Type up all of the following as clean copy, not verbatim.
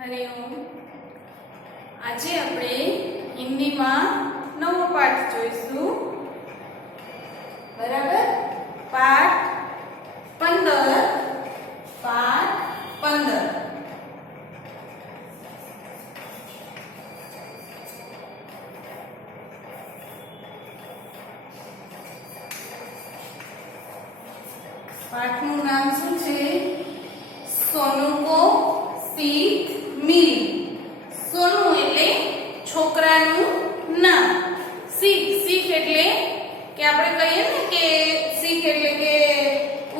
હરિઓમ. આજે આપણે હિન્દીમાં નવો પાઠ જોઈશું. બરાબર? પાઠ 15. પાઠ 15. પાઠનું નામ શું છે? સોનુ કો સીખ મિલી. સોનુ એટલે છોકરાનું નામ. શીખ શીખ એટલે કે આપણે કહીએ ને કે શીખ એટલે કે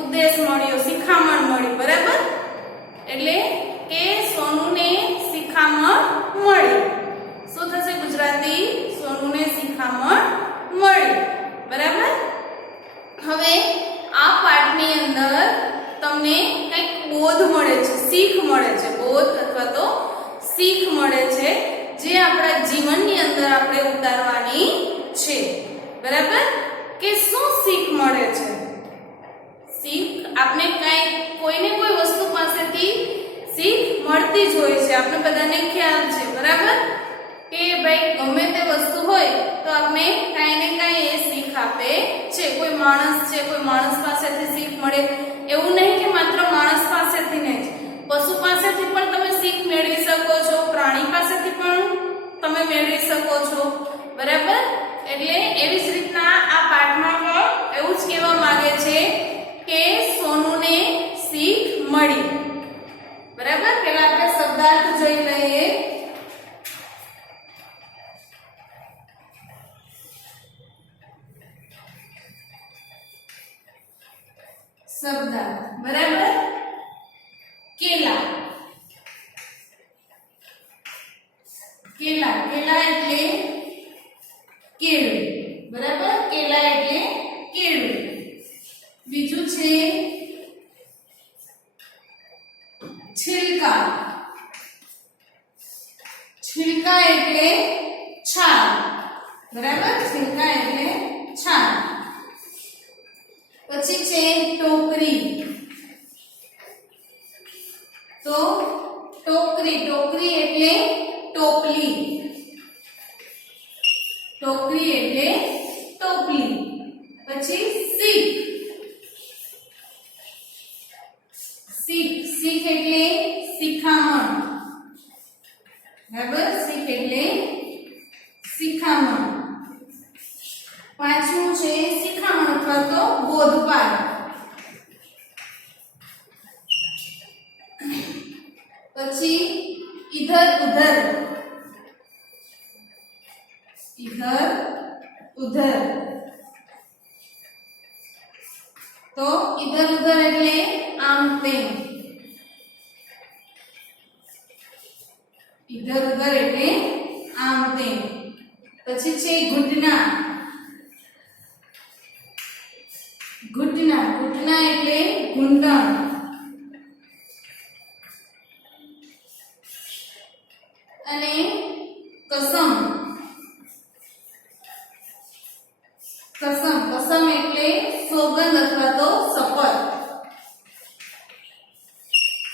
ઉદ્દેશ મળ્યો, શિખામણ મળી. બરાબર? એટલે કે સોનુને શિખામણ મળી. શું થશે ગુજરાતી? સોનુને શિખામણ મળી. બરાબર? હવે આ પાઠની અંદર તમને કંઈક બોધ મળે છે, શીખ મળે છે. બોધ અથવા તો શીખ મળે છે જે આપણા જીવનની અંદર આપણે ઉતારવાની છે. બરાબર? કે શું શીખ મળે છે? શીખ આપણે કોઈને કોઈ વસ્તુ પાસેથી શીખ મળતી જ હોય છે. આપણે બધાને ખ્યાલ છે. બરાબર? કે ભાઈ ગમે તે વસ્તુ હોય તો આપણે કાંઈ ને કાંઈ એ શીખ આપે છે. કોઈ માણસ છે, કોઈ માણસ પાસેથી શીખ મળે એવું નહીં કે માત્ર માણસ પાસેથી નહીં, પશુ પાસેથી પણ તમે શીખ મેળવી શકો છો, પ્રાણી પાસેથી પણ તમે મેળવી શકો છો. બરાબર? એટલે એવી જ રીતના આ પાઠમાં પણ એવું જ કહેવા માંગે છે કે સોનુને શીખ મળી. બરાબર? પહેલા આપણે શબ્દાર્થ જોઈ લઈએ. શબ્દાર્થ. બરાબર? કેલા. કેલા કેલા એટલે કેળું. બરાબર? કેલા એટલે કેળું. બીજું છે છિલકા. છિલકા એટલે છાલ. બરાબર? છિલકા એટલે છાલ. પછી છે ટોકરી. તો ટોકરી ટોકરી એટલે ટોપલી. ટોકરી એટલે ટોપલી. પછી શીખ. શીખ શીખ એટલે શિખામણ. બરાબર? શીખ એટલે શિખામણ. પાંચમું છે શિખામણ અથવા તો બોધપાઠ. પછી ઇધર ઉધર. ઇધર ઉધર. તો ઇધર ઉધર એટલે આમ તેમ. ઇધર ઉધર એટલે આમ તેમ. પછી છે ઘૂંટના. ઘૂંટના ઘૂંટના એટલે ઘૂંટણ. અને કસમ. કસમ કસમ એટલે સોગંદ અથવા તો શપથ.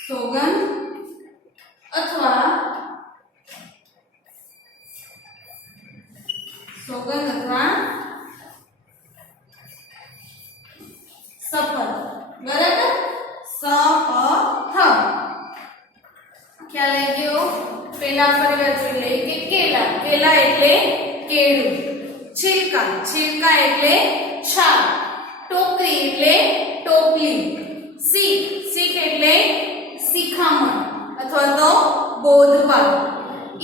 સોગંદ અથવા સોગંદ અથવા શપથ. બરાબર? શપથ. ખ્યાલ આવી ગયો? પેલા ફરીવાર જોઈ લઈએ કે કેલા. કેલા એટલે કેળું. છિલકા. છિલકા એટલે છાલ. ટોકરી એટલે ટોપલી. શીખ. શીખ એટલે શિખામણ અથવા તો બોધપાઠ.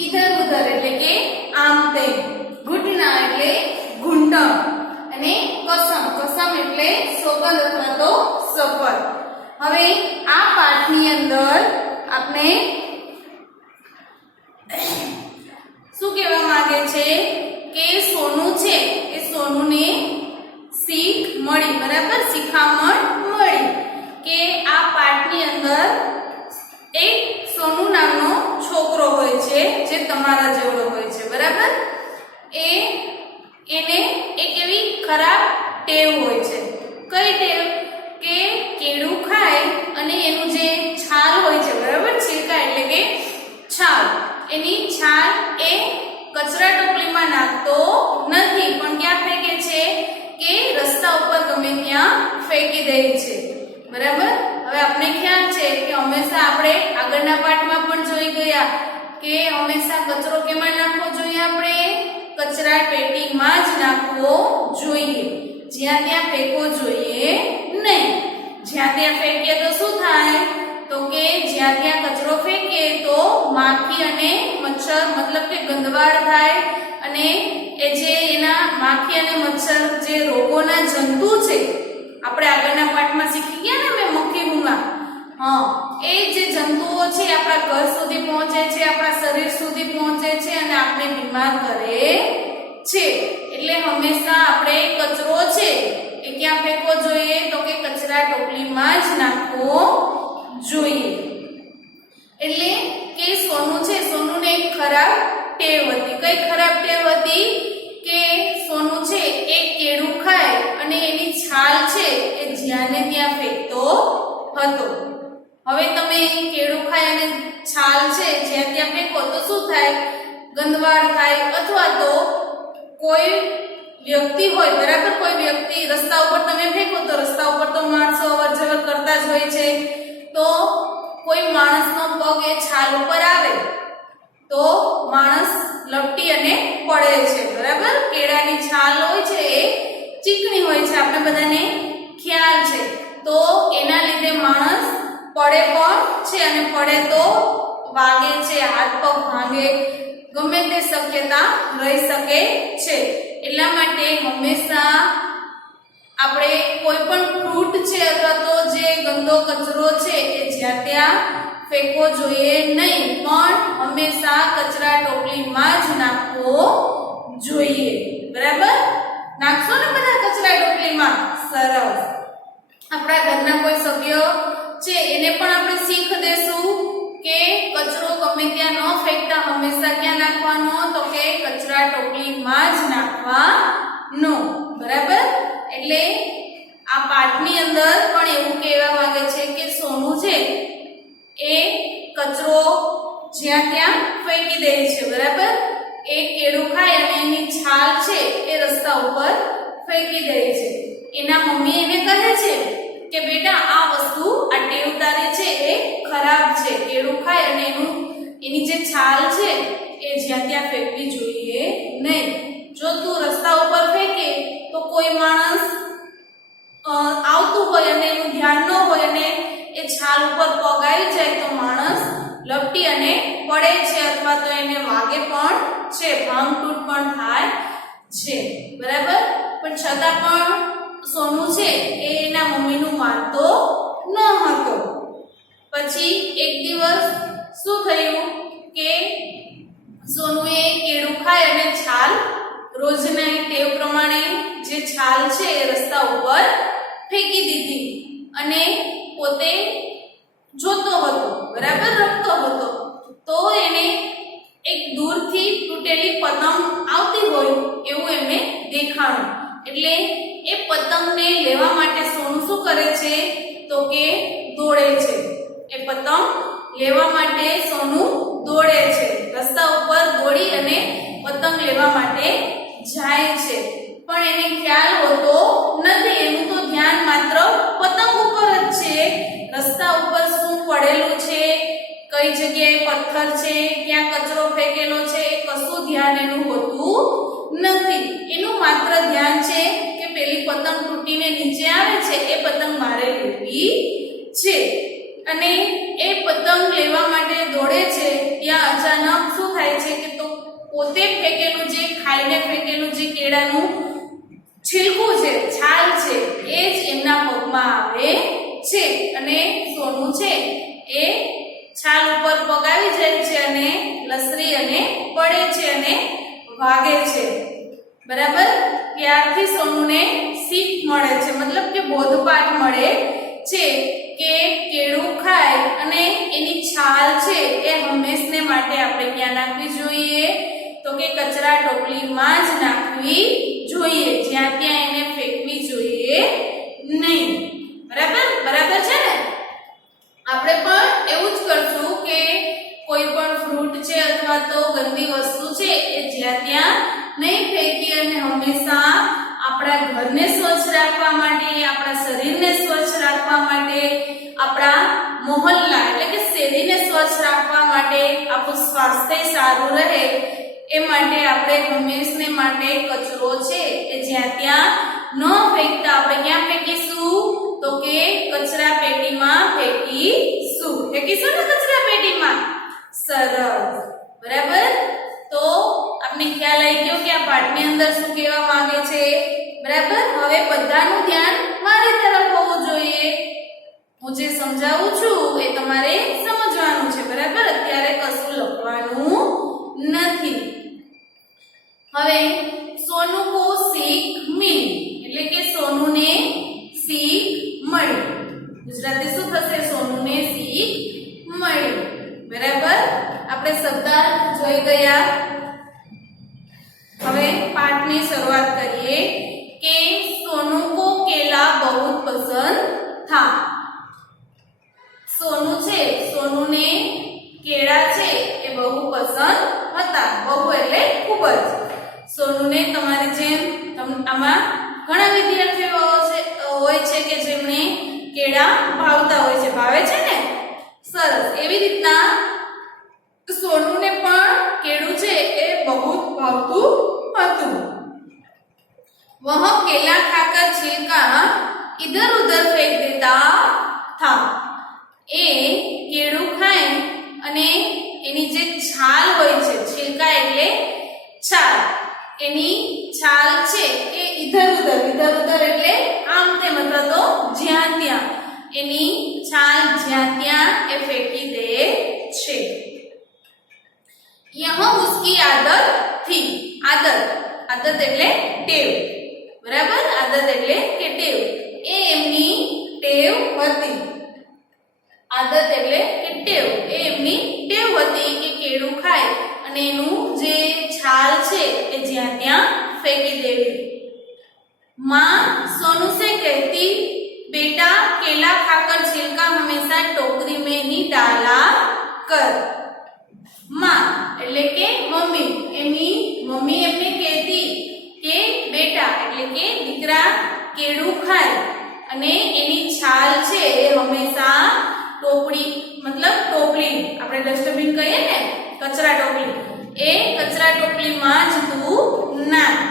ઇધર ઉધર એટલે કે આમ તેમ. ઘૂંટના એટલે ઘૂંટણ. અને કસમ. કસમ એટલે સોગંદ અથવા તો શપથ. હવે આ પાઠની અંદર આપણે શું કહેવા માંગે છે કે સોનુ છે એ સોનુને શીખ મળી. બરાબર? શિખામણ મળી. કે આ પાઠની અંદર એક સોનુ નામનો છોકરો હોય છે જે તમારા જેવડો હોય છે. બરાબર? એને એક એવી ખરાબ ટેવ હોય છે. કઈ ટેવ? કે કેળું ખાય અને એનું જે છાલ હોય છે, બરાબર, છિલકા એટલે કે છાલ એની છાલ એ કચરા ટોપલીમાં નાખતો નથી, પણ ક્યાં ફેંકે છે કે રસ્તા ઉપર ગમે ત્યાં ફેંકી દે છે. બરાબર. હવે આપણે ખ્યાલ છે કે હંમેશા આપણે આગળના પાઠમાં પણ જોઈ ગયા કે હંમેશા કચરો કેમાં નાખવો જોઈએ? આપણે કચરા પેટીમાં જ નાખવો જોઈએ, જ્યાં ત્યાં ફેંકવો જોઈએ નહીં. જ્યાં ત્યાં ફેંકીએ તો શું થાય? તો કે જ્યાં ત્યાં કચરો ફેંકીએ તો માખી અને મચ્છર મતલબ કે ગંદવાડ થાય, અને એ જે એના માખી અને મચ્છર જે રોગોના જંતુ છે, આપણે આગળના પાઠમાં શીખી ગયા ને મક્ખી ભૂંગા, એ જે જંતુઓ છે આપણા ઘર સુધી પહોંચે છે, આપણા શરીર સુધી પહોંચે છે અને આપણે બીમાર કરે છે. એટલે હંમેશા આપણે કચરો છે એ ક્યાં ફેંકવો જોઈએ? તો કે કચરા ટોપલીમાં જ નાખવો જોઈએ. એટલે કે સોનું છે, સોનુને એક ખરાબ ટેવ હતી. કઈ ખરાબ ટેવ હતી? કે સોનું છે એ કેળું ખાય અને એની છાલ છે એ જ્યાં ને ત્યાં ફેંકતો હતો. હવે તમે કેળું ખાય અને છાલ છે જ્યાં ત્યાં ફેંકો તો શું થાય? ગંદવાડ થાય. અથવા તો કોઈ વ્યક્તિ હોય, બરાબર, કોઈ વ્યક્તિ રસ્તા ઉપર તમે ફેંકો તો રસ્તા ઉપર તો માણસો અવરજવર કરતા જ હોય છે, તો કોઈ માણસનો પગ એ છાલ ઉપર આવે તો માણસ લપટી અને પડે છે. બરાબર. કેળાની છાલ હોય છે એ ચીકણી હોય છે, આપણે બધાને ખ્યાલ છે. તો એના લીધે માણસ પડે પણ છે, અને પડે તો વાગે છે, હાથ પગ ભાંગે, ગમે તે શક્યતા રહી શકે છે. એટલા માટે હંમેશા આપણે કોઈ પણ ફ્રૂટ છે અથવા તો જે ગંદો કચરો છે એ જ્યાં ત્યાં ફેંકવો જોઈએ નહીં, પણ હંમેશા કચરા ટોપલીમાં જ નાખવો જોઈએ. બરાબર. નાખશો ને બધા કચરા ટોપલીમાં? સરસ. આપણા ઘરના કોઈ સભ્ય છે એને પણ આપણે શીખ દેશું કે કચરો ગમે ત્યાં ન ફેંકતા હંમેશા ક્યાં નાખવાનો? તો કે કચરા ટોપલીમાં જ નાખવાનો. બરાબર. એટલે આ પાઠની અંદર પણ એવું કહેવા માંગે છે કે સોનું છે એ કચરો જ્યાં ત્યાં ફેંકી દે છે. બરાબર. એ કેળું ખાય અને એની છાલ છે એ રસ્તા ઉપર ફેંકી દે છે. એના મમ્મી એને કહે છે કે બેટા આ વસ્તુ, આ ટેવ તારે છે એ ખરાબ છે. કેળું ખાય અને એની જે છાલ છે એ જ્યાં ત્યાં ફેંકવી જોઈએ નહીં. જો તું રસ્તા ઉપર ફેંકે તો કોઈ માણસ આવતું હોય અને એનું ધ્યાન ન હોય અને એ છાલ ઉપર પગ આવી જાય તો માણસ લપટી અને પડે છે, અથવા તો એને વાગે પણ છે, ભાંગતૂટ પણ થાય છે. બરાબર. પણ છતાં પણ સોનું છે એ એના મમ્મીનું માનતો ન હતો. પછી એક દિવસ શું થયું કે સોનુએ કેળું ખાય અને છાલ રોજના ટેવ પ્રમાણે જે છાલ છે એ રસ્તા ઉપર ફેંકી દીધી અને પોતે જોતો હતો. બરાબર. રમતો હતો તો એને એક દૂરથી તૂટેલી પતંગ આવતી હોય એવું એમને દેખાણું. એટલે એ પતંગને લેવા માટે સોનું શું કરે છે? તો કે દોડે છે. એ પતંગ લેવા માટે સોનું દોડે છે. રસ્તા ઉપર દોડી અને પતંગ લેવા માટે જાય છે. પણ એને ખ્યાલ હોતો નથી, એનું તો ધ્યાન માત્ર પતંગ ઉપર જ છે. રસ્તા ઉપર શું પડેલું છે, કઈ જગ્યાએ પથ્થર છે, ક્યાં કચરો ફેંકેલો છે, એ કશું ધ્યાન એનું હોતું નથી. એનું માત્ર ધ્યાન છે કે પેલી પતંગ તૂટીને નીચે આવે છે, એ પતંગ મારે લેવી છે. અને એ પતંગ લેવા માટે દોડે છે ત્યાં અચાનક શું થાય છે કે તો પોતે ફેંકેલું જે ખાઈને ફેંકેલું જે કેળાનું છિલકું છે, છાલ છે, એ જ એમના પગમાં આવે છે. અને સોનું છે એ છાલ ઉપર પગ આવી જાય છે અને લસરી અને પડે છે અને વાગે છે. બરાબર. ત્યારથી સોનુને શીખ મળે છે, મતલબ કે બોધપાઠ મળે છે કે કેળું ખાય અને એની છાલ છે એ હંમેશને માટે આપણે ક્યાં નાખવી જોઈએ? તો કે કચરા ટોપલીમાં જ નાખવી જોઈએ, જ્યાં ત્યાં એને ફેંકવી જોઈએ નહીં. બરાબર. બરાબર છે ને? આપણે પણ એવું જ કરશું કે કોઈ પણ ફ્રૂટ છે અથવા તો ગંદી વસ્તુ છે એ જ્યાં ત્યાં નહીં ફેંકી અને હંમેશા આપણા ઘરને સ્વચ્છ રાખવા માટે, આપણા શરીરને સ્વચ્છ રાખવા માટે, આપણા મોહલ્લા એટલે કે શેરીને સ્વચ્છ રાખવા માટે, આપણું સ્વાસ્થ્ય સારું રહે એ માટે આપણે હંમેશને માટે કચરો છે એ જ્યાં ત્યાં ન ફેંકતા આપણે ક્યાં ફેંકીશું? તો કે કચરા પેટીમાં ફેંકીશું. ફેંકીશું ને કચરા પેટીમાં? સરસ, બરાબર. તો આપને ખ્યાલ આવી ગયો કે આ પાઠની અંદર શું કહેવા માંગે છે, બરાબર. હવે બધાનું ધ્યાન મારી તરફ હોવું જોઈએ. હું જે સમજાવું છું એ તમારે સમજવાનું છે, બરાબર. અત્યારે કશું લખવાનું નથી. હવે સોનું કો શીખ મિલી એટલે કે સોનુને શીખ મળી. ગુજરાતી શું થશે? સોનુને શીખ મળી, બરાબર. આપણે શબ્દ જોઈ ગયા. હવે પાઠની શરૂઆત કરીએ કે સોનુ કો કેલા બહુ પસંદ થા. સોનુ છે, સોનુને કેળા છે એ બહુ પસંદ હતા. બહુ એટલે ખૂબ જ. સોનુને તમારે જેમ આમાં ઘણા વિદ્યાર્થીઓ હોય છે કે જેમને કેળા ભાવતા હોય છે. ભાવે છે ને? સરસ. એવી રીતના સોનુને પણ કેળું છે એ બહુ ભાવતું હતું. વહ केला खाकर छिलका इधर उधर फेंक देता था. એ કેળું ખાય અને એની જે છાલ હોય છે, છિલકા એટલે છાલ, એની છાલ છે એ ઇધર ઉધર એટલે આમ તેમ અથવા તો જ્યાં ત્યાં, એની છાલ જ્યાં ત્યાં એ ફેંકી દે છે. यह उसकी आदत थी. आदत એટલે ટેવ, બરાબર. આદત એટલે કે ટેવ. એ એમની ટેવ હતી. આદત એટલે કે ટેવ. એ એમની ટેવ હતી કે કેળું ખાય અને એનું જે છાલ છે એ જ્યાં ત્યાં ફેંકી દેવી. माँ सोनू से कहती, बेटा केला खाकर छिलका हमेशा टोकरी में ही डाला कर. माँ એટલે કે મમ્મી, એમની મમ્મી એમને કહેતી કે બેટા એટલે કે દીકરા કેળું ખાય અને એની છાલ છે એ હંમેશા ટોપડી મતલબ ટોપલી, આપણે ડસ્ટબિન કહીએ ને, કચરા ટોપલી, એ કચરા ટોપલીમાં જ તું નાખ.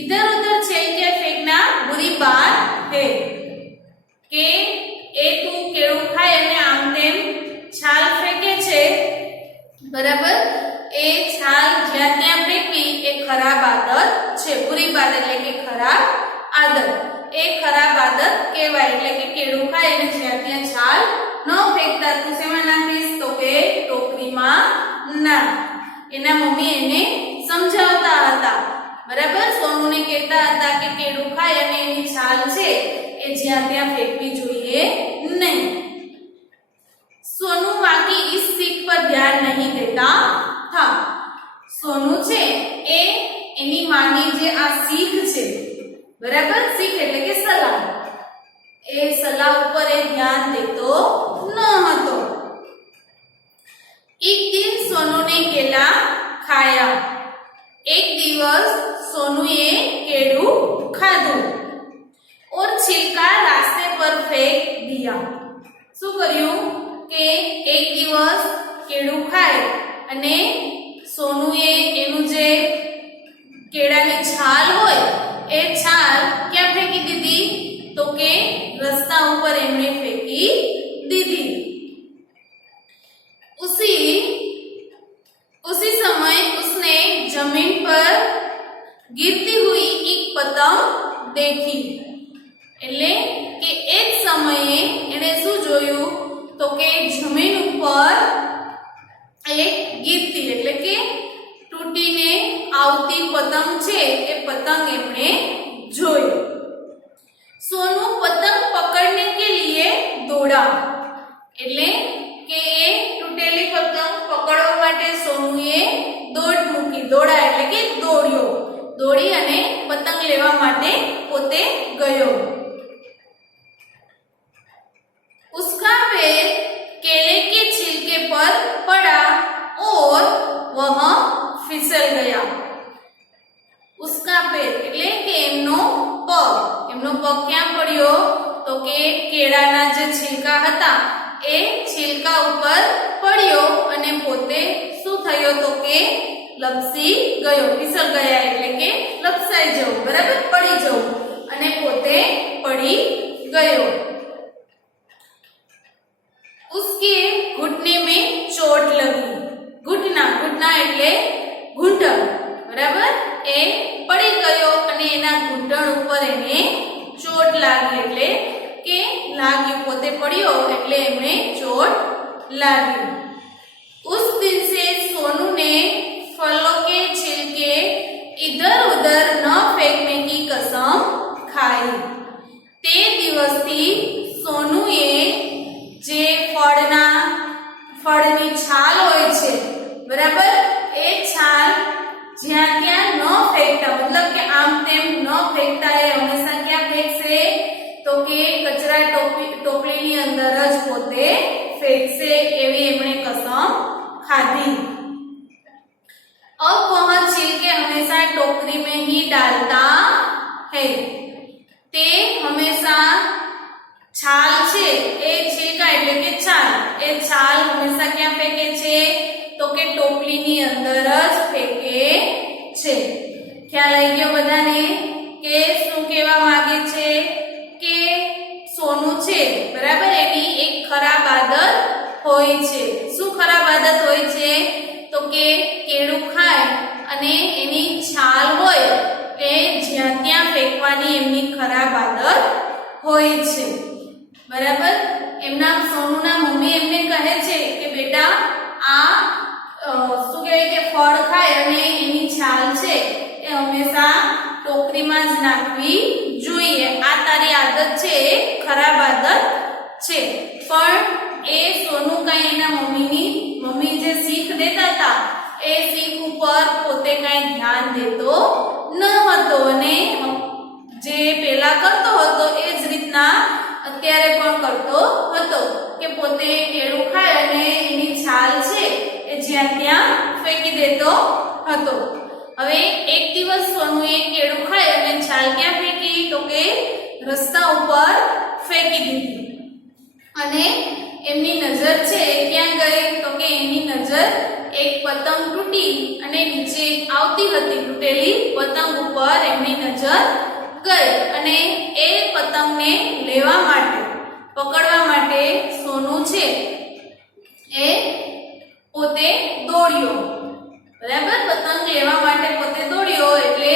इधर उधर छेल के फेंकना बुरी बात है. કે એ તું કેળું ખાય અને આમ તેમ છાલ ફેંકે છે, બરાબર. એ છાલ જ્યાં ત્યાં ફેંકવી એ ખરાબ આદત છે. બુરી બાત એટલે કે ખરાબ આદત. એ ખરાબ આદત કહેવાય. એટલે કે કેળું ખાય અને જ્યાં ત્યાં છાલ ન ફેંકતા તું શેમાં નાખીશ? તો કે ટોકરીમાં નાખ. એના મમ્મી એને સમજાવતા હતા, બરાબર. સોનુને કહેતા હતા કે કેળું ખાય અને એની છાલ છે એ જ્યાં ત્યાં ફેંકવી જોઈએ નહીં. સોનુ मां की इस सीख पर ध्यान नहीं देता था. સોનુ છે એ એની માની જે આ શીખ છે, બરાબર. શીખ એટલે કે સલાહ, એ સલાહ ઉપર એ ધ્યાન દેતો ન હતો. એક દિન સોનુને કેલા ખાયા. એક દિવસ સોનુએ કેળું ખાધું और छिलका रास्ते पर फेंक दिया. શું કર્યું કે એક દિવસ કેળું ખાય અને સોનુએ એનું જે કેળાની છાલ હોય એ છાલ ક્યાં ફેંકી દીધી? તો કે રસ્તા ઉપર એમણે ફેંકી દીધી. उसी समय उसने जमीन पर गिरती हुई एक पतंग देखी. એટલે કે એક સમયે એણે શું જોયું? તો કે જમીન ઉપર એક ગીરતી એટલે કે તૂટીને આવતી પતંગ છે એ પતંગ એમણે જોઈ. સોનુ પતંગ પકડને કે लिए દોડા. એટલે કે એ તૂટેલી પતંગ પકડવા માટે સોનુએ દોડ મૂકી. દોડા એટલે કે દોડ્યો. દોડી અને પતંગ લેવા માટે પોતે ગયો. उसका पैर केले के छिलके पर पड़ा और वह छिलका ऊपर पड्यो अने पोते शुं थयो तो के लपसी गयो, फिसल गया एटले के लपसाई जवुं, बराबर, पड़ी जवुं अने पोते पड़ी गयो। उसके घुटने में चोट लगी। घुटना, घुटना एटले घूंटण, बराबर, ए पड़ी गयो अने एना घूंटण उपर एने चोट लागी एटले के लाग्યું, પોતે પડ્યો એટલે એમને चोट लागी। उस दिन से सोनू ने फलों के छिलके इधर उधर न फेंकने की कसम खाई। તે દિવસથી સોનુએ જે ફળની છાલ હોય છે, બરાબર, એ છાલ જ્યાં ત્યાં ન ફેંકતા, મતલબ કે આમ તેમ ન ફેંકતા, એ હંમેશા ક્યાં ફેંકશે तो के कचरा टोपली नी अंदर ज पोते फेंकसे एवी एमणे कसम खाधी। अब वह छिलके हमेशा टोकरी में ही डालता है। ते हमेशा छाल छे ए छिलका एटले के छाल, ए छाल हमेशा क्या फेंके छे तो के टोपली नी अंदर ज फेंके छे। ख्याल आई गयो बधाने के शुं कहेवा मागे छे के सोनू छे, बराबर, एनी एक खराब आदत होय छे। शुं खराब आदत होय छे तो के केळું खाय अने एनी छाल होय ए ज्यां त्यां फेंकवानी एमनी खराब आदत होय छे, बराबर। एमना सोनूना मम्मी एमने कहे छे के बेटा आ शुं कहेवाय के फळ खाय अने एनी छाल छे ए हमेशा टोकरीमां ज नाखवी જોઈએ, આ તારી આદત છે, ખરાબ આદત છે। પણ એ સોનુ કાંઈ એના મમ્મી જે શીખ દેતા હતા એ શીખ ઉપર પોતે કાંઈ ધ્યાન દેતો ન હતો અને જે પેલા કરતો હતો એ જ રીતના અત્યારે પણ કરતો હતો કે પોતે કેળું ખાય અને એની છાલ છે એ જ્યાં ત્યાં ફેંકી દેતો હતો। હવે એક દિવસ સોનુએ કેળું ખાય અને છાલ ક્યાં ફેંકી તો કે રસ્તા ઉપર ફેંકી દીધી અને એમની નજર છે ક્યાં ગઈ તો કે એની નજર એક પતંગ તૂટી અને નીચે આવતી હતી તૂટેલી પતંગ ઉપર એમની નજર ગઈ અને એ પતંગને લેવા માટે પકડવા માટે સોનુ છે એ પોતે દોડ્યો, बराबर, पतंग लेवा माटे पोते दौड़्यो एटले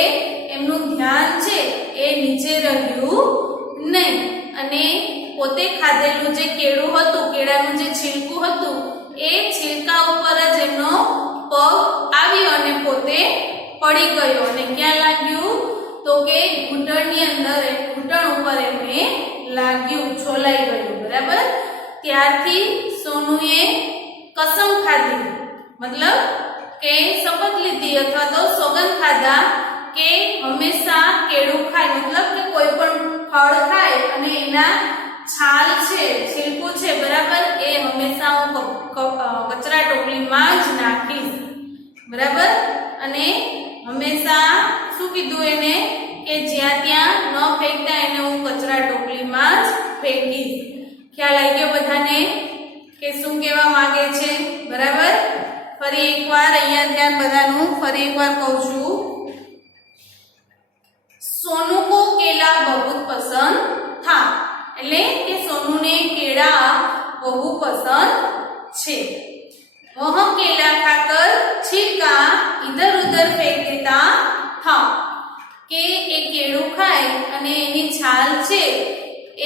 एमनुं ध्यान छे ए नीचे रह्युं नहीं अने पोते खाधेलुं जे केळुं हतुं, केळानुं जे छिलकું हतुं ए छिलका उपर ज एमनो पग आव्यो अने पोते पड़ी गयो अने क्यां लाग्युं तो के घूंटणनी अंदर घूंटण उपर एमने लाग्युं, छोलाई गयुं, बराबर। त्यारथी सोनुए कसम खाधी, मतलब के शपथ लीधी अथवा तो सोगंद खाधा के हमेशा केळું खाय, मतलब के कोई पण फळ खाय अने एना छाल छे छिलकું छे, बराबर, ए हमेशा हूँ कचरा टोपलीमां ज नाखीश, बराबर, अने हमेशा शुं कीधुं एने के ज्यां त्यां न फेंकता एने हूँ कचरा टोपलीमां ज फेंकीश। ख्याल आई गयो बधाने के शुं कहेवा मागे छे, बराबर। फरी एक बार अहींया ध्यान बधानुं फरी एक बार कहूं छुं। सोनू को केला बहुत पसंद था, એટલે કે સોનુને કેળા બહુ પસંદ છે। वह केला खाकर छिलका इधर उधर फेंक देता था, के ए केळું ખાય અને એની છાલ છે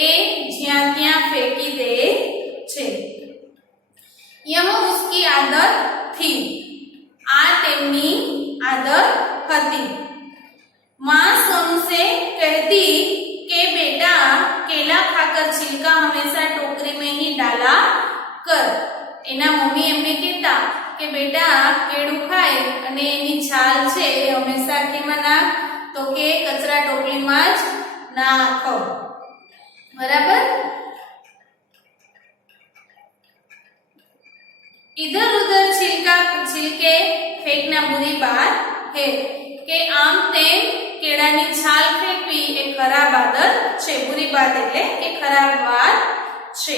એ જ્યાં ત્યાં ફેંકી દે છે। यह उसकी आदत थी, आ तेमनी आदत हती। माँ सोनू से कहती के बेटा केला खाकर छिलका हमेशा टोकरी में ही डाला कर। एना मम्मी एमने कहता के बेटा केळું खाय अने एनी छाल छे ए हमेशा केमां नाख तो के कचरा टोपलीमां ज नाखो, बराबर। इधर उधर छिलके फेंकना बुरी बात है, के आम तेम केळાની છાલ ફેંકવી એ ખરાબ આદત છે। बुरी बात એટલે કે ખરાબ વાત છે।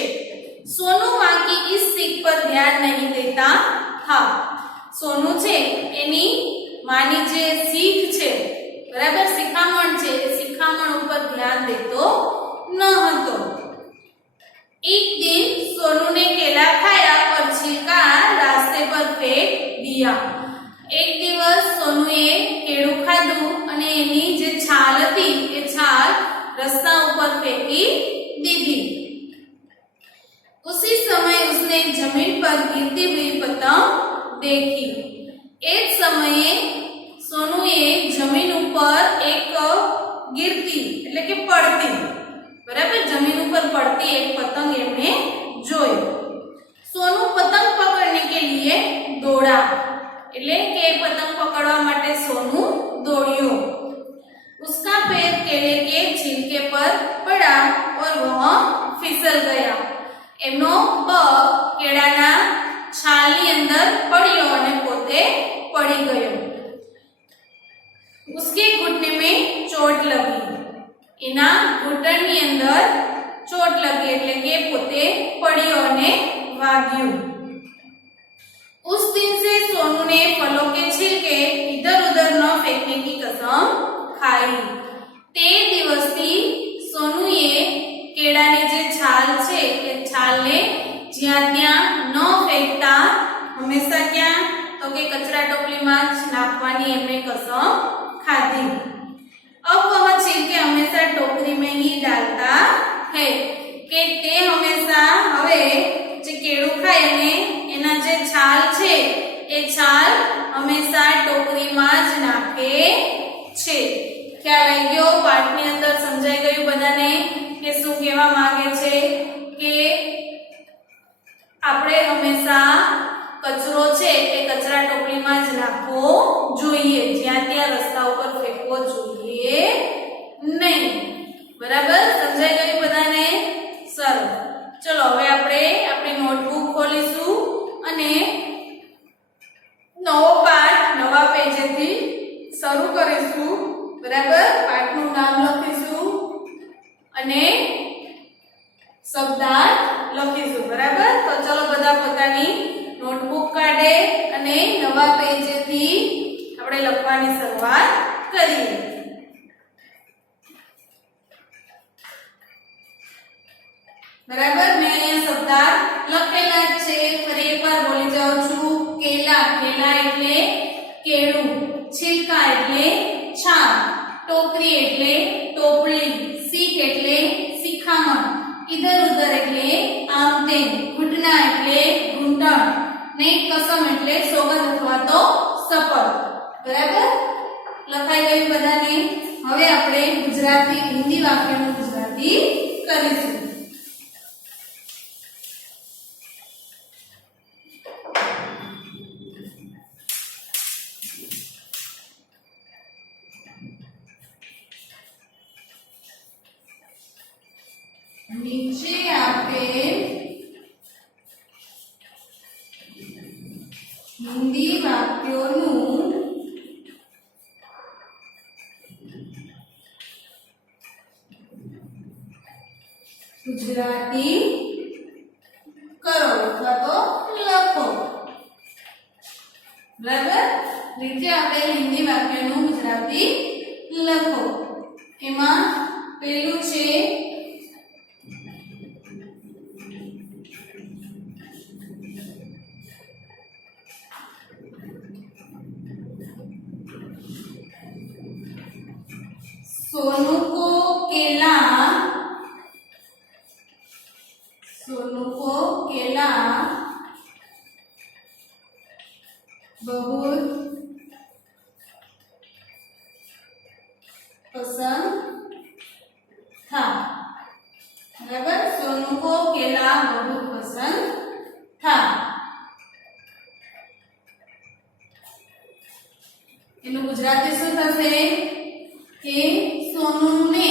सोनू माँ की इस सीख पर ध्यान नहीं देता था। सोनू छे एनी मानी जे सीख छे बराबर शिखामण छे ए शिखामण ऊपर ध्यान देतो न हतो। एक दिन सोनू ने केला खाया और छिलका रास्ते पर फेंक दिया। एक दिवस सोनूए केळू खाधु अने एनी जे छाल हती ए छाल रस्ता ऊपर फेंकी दीधी। उसी समय उसने जमीन पर गिरती हुई पतंग देखी। एक समये सोनूए जमीन ऊपर एक गिरती એટલે કે પડતી बराबर जमीन ऊपर पड़ती एक पतंग एमने जोई। सोनू पतंग पकड़ने के लिए दौड़ा એટલે કે पतंग पकड़वा माटे सोनू दौड़ियो। उसका पैर केले के छिलके पर पड़ा और वह फिसल गया। एमनो पग केळाना छालनी अंदर पड़्यो અને પોતે पड़ी गयो। उसके घुटने में चोट लगी। एना घुटणनी अंदर चोट लगी એટલે કે પોતે પડ્યો અને વાગ્યું। उस दिन से सोनू ने फलों के छिलके इधर उधर न फेंकने की कसम खाई। ते दिवसथी सोनूए केळानी जे छाल छे ए छालने ज्યાં ત્યાં न फेंकता हमेशा क्या तो के कचरा टोपलीमां ज नाखवानी एमणे कसम खाधी। अब वह छिलके हमेशा टोकरी में ही डालता है के ते हमेशा हवे जे केळू खाय ने एना जे छाल छे ए छाल हमेशा टोकरी में ज नाखे छे। ख्याल आई गयो? पाठनी अंदर समजाई गयुं बधाने के शुं कहेवा मांगे छे के आपणे हमेशा कचरो छे ए कचरा टोपली में ज नाखવો જોઈએ, જ્યાં ત્યાં રસ્તા ઉપર ફેંકવો જોઈએ नहीं। बराबर समझाई गयुं बधाने? सरस। चलो हवे आपणे आपणी नोटबुक खोलीशुं अने नवो पाठ नवा पेजेथी शरू करीशुं। बराबर पाठनुं नाम लखीशुं अने शब्दार्थ लखीशुं। बराबर तो चलो बधा पोतानी नोटबुक काढे अने नवा पेजेथी આપણે લખવાની શરૂઆત કરીએ। बराबर मैं અહીંયા શબ્દાર્થ લખેલા છે। ફરી એકવાર બોલી જાઉં છું। કેલા કેલા એટલે કેળું, छिलका એટલે છાલ, ટોકરી એટલે ટોપલી, सीख એટલે શિખામણ, इधर उधर એટલે આમ તેમ, ઘૂંટણા એટલે ઘૂંટણ ને કસમ એટલે સોગંદ અથવા તો શપથ। बराबर લખાઈ ગયું બધાને? હવે આપણે ગુજરાતી હિન્દી વાક્યનું ગુજરાતી કરીશું। नीचे आपेल हिंदी वाक्यों गुजराती करो अथवा तो लखो। बराबर नीचे आपेल हिंदी वाक्यों गुजराती लखो। एमां पहेलुं छे सोनू को केला बहुत पसंद था। बराबर सोनू को केला बहुत पसंद था। एनु गुजराती शुं थशे के सोनू ने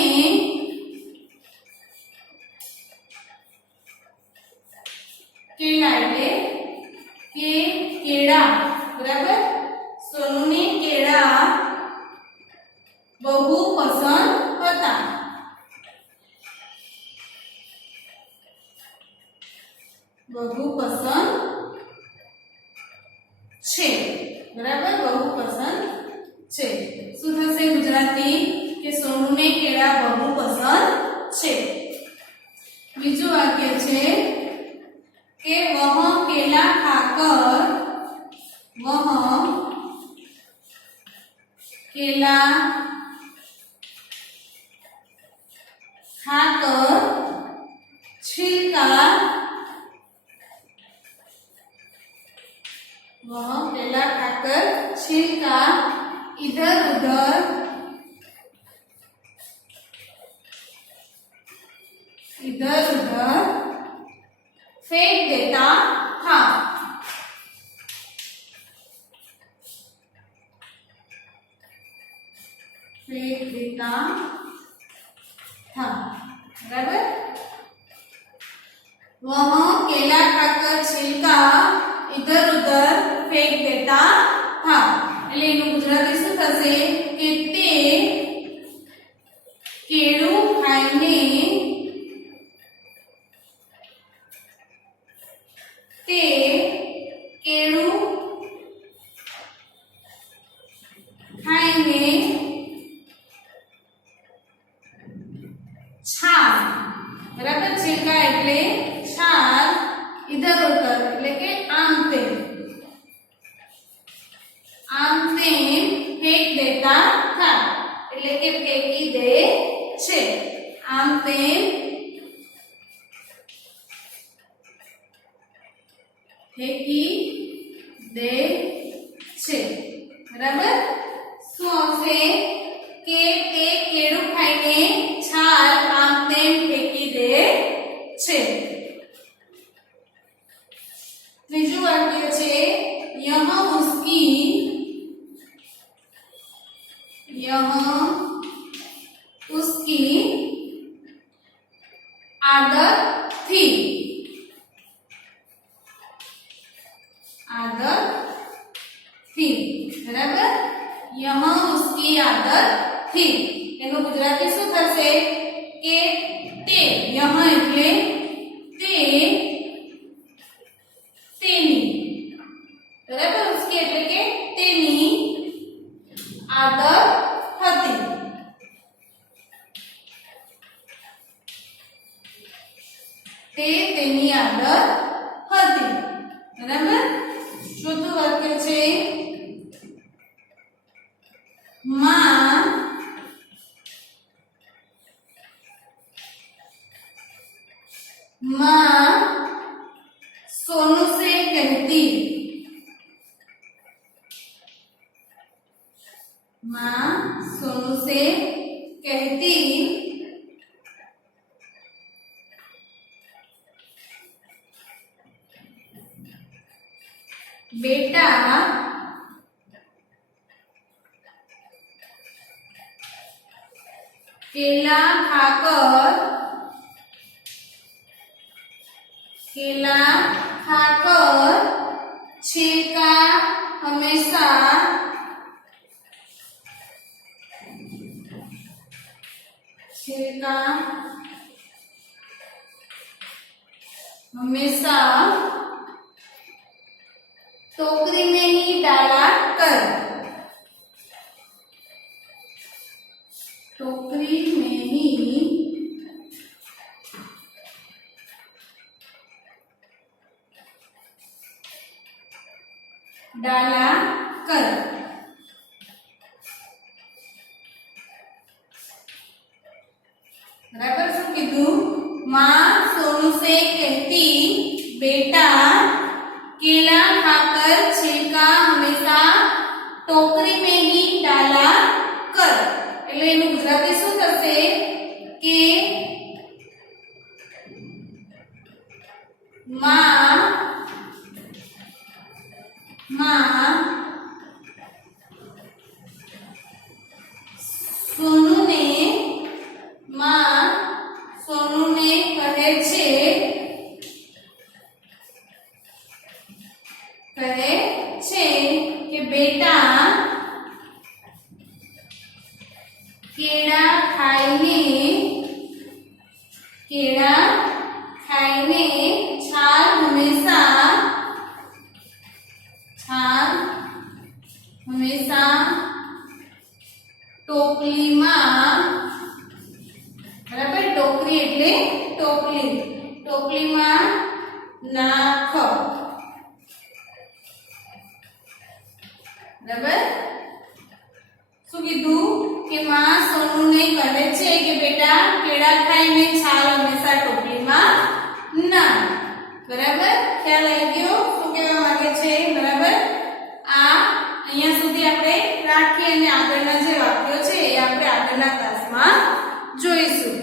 केला એટલે કે केड़ा। बराबर सोनू ने केड़ा बहु पसंद होता। છે. બરાબર, બહુ પસંદ છે. શું થશે ગુજરાતી કે સોનુને કેળા બહુ પસંદ છે. બીજું વાક્ય છે કે વહ કેલા ખાકર, વહ केला खाकर छिलका, वह केला खाकर छिलका इधर उधर फेंक देता था. फेंक देता था. बराबर, वह केला खाकर छिलका इधर उधर फेंक देता था. એટલે એનું ગુજરાતી શું થશે કે તે કેળું ખાઈને છાલ, બરાબર, छिलका એટલે છાલ, इधर उधर એટલે કે આમ તેમ ફેંક દેતા था એટલે કે ફેંકી દે છે. આમ તેમ ફેંકી દે છે. બરાબર, શું આવશે કે તે કેળું ખાઈને છાલ આમ તેમ ફેંકી દે છે. ત્રીજું વાક્ય છે यह उसकी आदत थी. बराबर, यह उसकी आदत थी. એનું ગુજરાતી શું થશે કે તે, यह એટલે તે, તેની. બરાબર, उसकी એટલે કે તેની આદત હતી. તે તેની આદત હતી. બરાબર, ચોથું વાક્ય છે माँ सोनू से कहती, माँ सोनू से कहती बेटा केला खाकर छिलका हमेशा टोकरी में ही डाला कर. टोकरी में ही डाला कर. बराबर, શું કીધું? माँ सोनू से कहती बेटा केला खाकर छिलका हमेशा टोकरी में ही डाला कर. એટલે એનું ગુજરાતી શું થશે કે माँ सोनू ने કહે છે કે બેટા કેળા ખાઈને છાલ નાખ. બરાબર. શું કીધું કે માં સોનુને કહે છે કે બેટા કેળા ખાઈને છાલ હંમેશા ટોપલીમાં નાખ. બરાબર, ખ્યાલ આવી ગયો શું કહેવા માંગે છે? બરાબર. આ અહીંયા સુધી આપણે રાખીએ અને આગળના જે વાક્યો છે એ આપણે આગળના ક્લાસમાં જોઈશું.